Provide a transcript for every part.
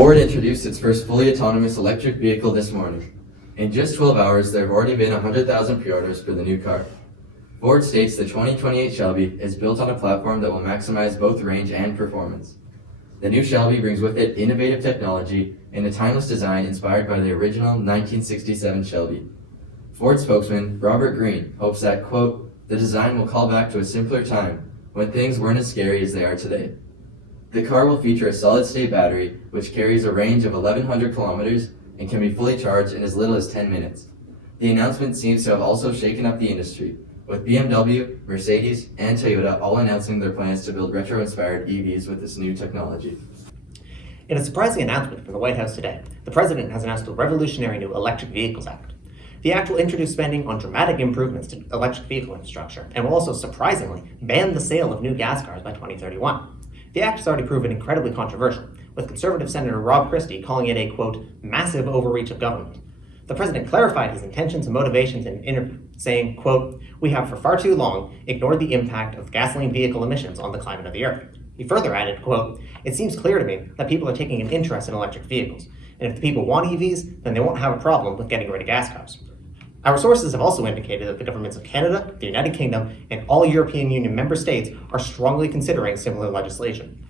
Ford introduced its first fully autonomous electric vehicle this morning. In just 12 hours, there have already been 100,000 pre-orders for the new car. Ford states the 2028 Shelby is built on a platform that will maximize both range and performance. The new Shelby brings with it innovative technology and a timeless design inspired by the original 1967 Shelby. Ford spokesman Robert Greene hopes that, quote, the design will call back to a simpler time when things weren't as scary as they are today. The car will feature a solid-state battery which carries a range of 1,100 kilometers and can be fully charged in as little as 10 minutes. The announcement seems to have also shaken up the industry, with BMW, Mercedes, and Toyota all announcing their plans to build retro-inspired EVs with this new technology. In a surprising announcement from the White House today, the President has announced a revolutionary new Electric Vehicles Act. The act will introduce spending on dramatic improvements to electric vehicle infrastructure and will also, surprisingly, ban the sale of new gas cars by 2031. The act has already proven incredibly controversial, with conservative Senator Rob Christie calling it a, quote, massive overreach of government. The President clarified his intentions and motivations in an interview, saying, quote, we have for far too long ignored the impact of gasoline vehicle emissions on the climate of the earth. He further added, quote, it seems clear to me that people are taking an interest in electric vehicles, and if the people want EVs, then they won't have a problem with getting rid of gas cars. Our sources have also indicated that the governments of Canada, the United Kingdom, and all European Union member states are strongly considering similar legislation.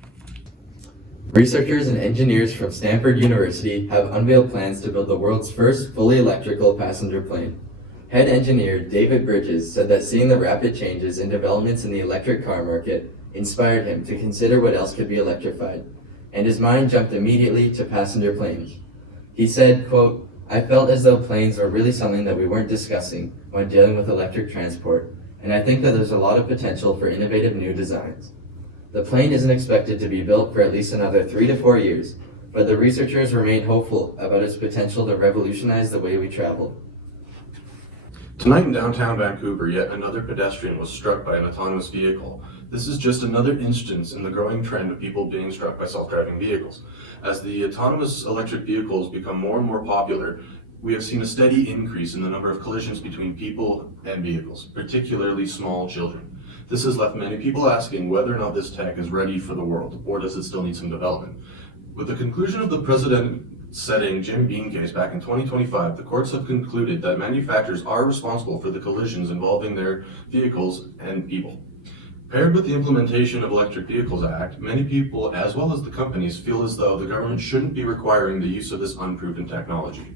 Researchers and engineers from Stanford University have unveiled plans to build the world's first fully electrical passenger plane. Head engineer David Bridges said that seeing the rapid changes and developments in the electric car market inspired him to consider what else could be electrified, and his mind jumped immediately to passenger planes. He said, quote, I felt as though planes were really something that we weren't discussing when dealing with electric transport, and I think that there's a lot of potential for innovative new designs. The plane isn't expected to be built for at least another 3 to 4 years, but the researchers remain hopeful about its potential to revolutionize the way we travel. Tonight in downtown Vancouver, yet another pedestrian was struck by an autonomous vehicle. This is just another instance in the growing trend of people being struck by self-driving vehicles. As the autonomous electric vehicles become more and more popular, we have seen a steady increase in the number of collisions between people and vehicles, particularly small children. This has left many people asking whether or not this tech is ready for the world, or does it still need some development. With the conclusion of the precedent-setting Jim Beam case back in 2025, the courts have concluded that manufacturers are responsible for the collisions involving their vehicles and people. Paired with the implementation of Electric Vehicles Act, many people, as well as the companies, feel as though the government shouldn't be requiring the use of this unproven technology.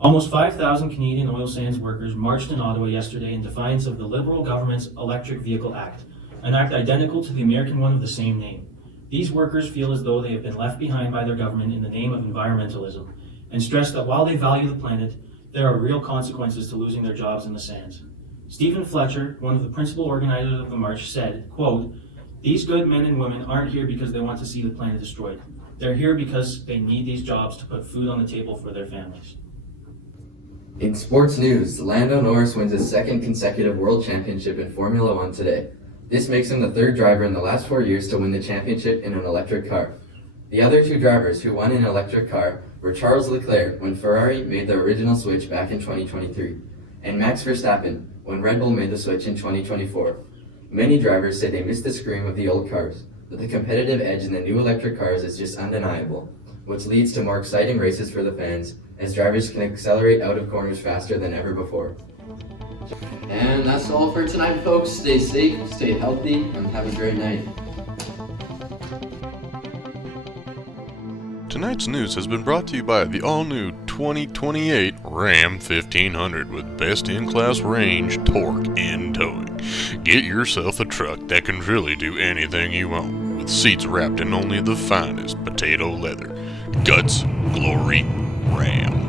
Almost 5,000 Canadian oil sands workers marched in Ottawa yesterday in defiance of the Liberal government's Electric Vehicle Act, an act identical to the American one of the same name. These workers feel as though they have been left behind by their government in the name of environmentalism, and stress that while they value the planet, there are real consequences to losing their jobs in the sands. Stephen Fletcher, one of the principal organizers of the march, said, quote, these good men and women aren't here because they want to see the planet destroyed. They're here because they need these jobs to put food on the table for their families. In sports news, Lando Norris wins his second consecutive world championship in Formula One today. This makes him the third driver in the last 4 years to win the championship in an electric car. The other two drivers who won in an electric car were Charles Leclerc when Ferrari made the original switch back in 2023, and Max Verstappen when Red Bull made the switch in 2024. Many drivers say they miss the scream of the old cars, but the competitive edge in the new electric cars is just undeniable, which leads to more exciting races for the fans as drivers can accelerate out of corners faster than ever before. And that's all for tonight, folks. Stay safe, stay healthy, and have a great night. Tonight's news has been brought to you by the all-new 2028 Ram 1500 with best-in-class range, torque, and towing. Get yourself a truck that can really do anything you want, with seats wrapped in only the finest potato leather. Guts, glory, Ram.